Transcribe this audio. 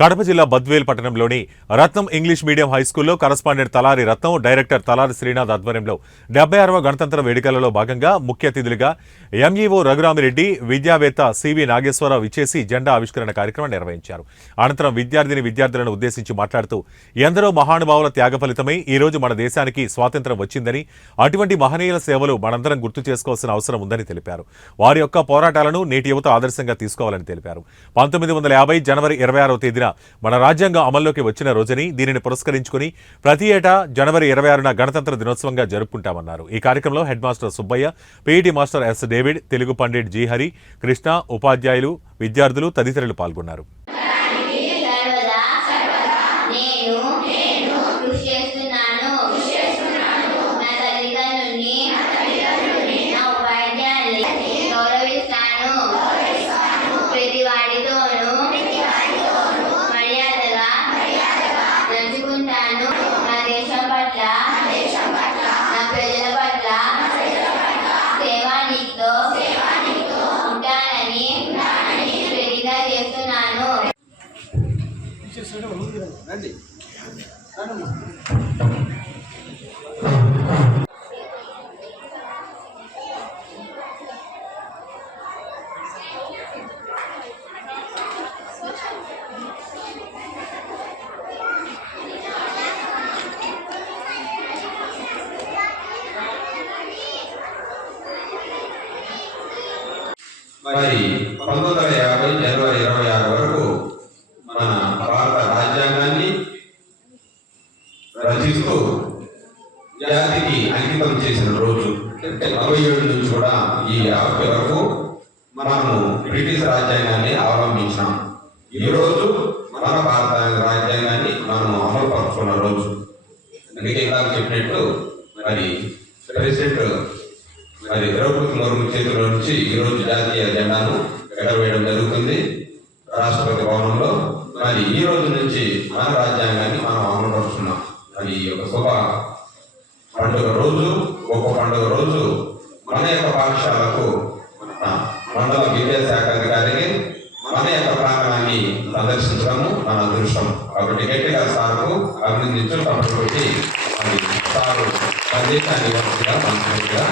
కడప జిల్లా బద్వేల్ పట్టణంలోని రత్నం English medium హైస్కూల్లో correspondent తలారి రత్నం, director తలారి శ్రీనాథ్ ఆధ్వర్యంలో 76వ గణతంత్ర వేడుకలలో భాగంగా ముఖ్య అతిథులుగా ఎంఈఓ రఘురామిరెడ్డి, విద్యావేత్త సివి నాగేశ్వరరావు ఇచ్చేసి జెండా ఆవిష్కరణ కార్యక్రమం నిర్వహించారు. అనంతరం విద్యార్థులను ఉద్దేశించి మాట్లాడుతూ ఎందరో మహానుభావుల త్యాగ ఫలితమై ఈ రోజు మన దేశానికి స్వాతంత్ర్యం వచ్చిందని, అటువంటి మహనీయుల సేవలు మనందరం గుర్తు చేసుకోవాల్సిన అవసరం ఉందని తెలిపారు. వారి యొక్క పోరాటాలను నేటి యువత ఆదర్శంగా తీసుకోవాలని తెలిపారు. 1950 జనవరి 26వ తేదీన మన రాజ్యాంగం అమల్లోకి వచ్చిన రోజుని దీనిని పురస్కరించుకుని ప్రతి ఏటా జనవరి 26న గణతంత్ర దినోత్సవంగా జరుపుకుంటామన్నారు. ఈ కార్యక్రమంలో head master Subbaiah, PET master S David, Telugu pandit G Hari, Krishna, ఉపాధ్యాయులు, విద్యార్థులు తదితరులు పాల్గొన్నారు. మరి 1950 జనవరి 26 వరకు మన భారత రాజ్యాంగాన్ని రచిస్తూ జాతికి అంకితం చేసిన రోజు. 47 నుంచి కూడా ఈ యాభై వరకు మనము బ్రిటిష్ రాజ్యాంగాన్ని అవలంబించాం. ఈ రోజు మన భారత రాజ్యాంగాన్ని మనము అమలుపరుచుకున్న రోజు. అందుకే ఇలా చెప్పినట్టు మరి ప్రెసిడెంట్ ద్రౌపది ముర్ము చేతిలో నుంచి ఈ రోజు జాతీయ జెండాను ఎగరవేయడం జరుగుతుంది రాష్ట్రపతి భవనంలో. మరి ఈ రోజు నుంచి మన రాజ్యాంగాన్ని మనం అమలుపరుస్తున్నాం. మరి ఈ యొక్క శుభ పండుగ రోజు, గొప్ప పండుగ రోజు మన యొక్క పాఠశాలకు మండల విద్యాశాఖ అధికారికి మన యొక్క ప్రాంగణాన్ని సందర్శించడము మన అదృష్టం. కాబట్టి గట్టిగా సార్కు అభినందించు, కాబట్టి మరి సారు సందేశాన్ని మనస్ఫూర్తిగా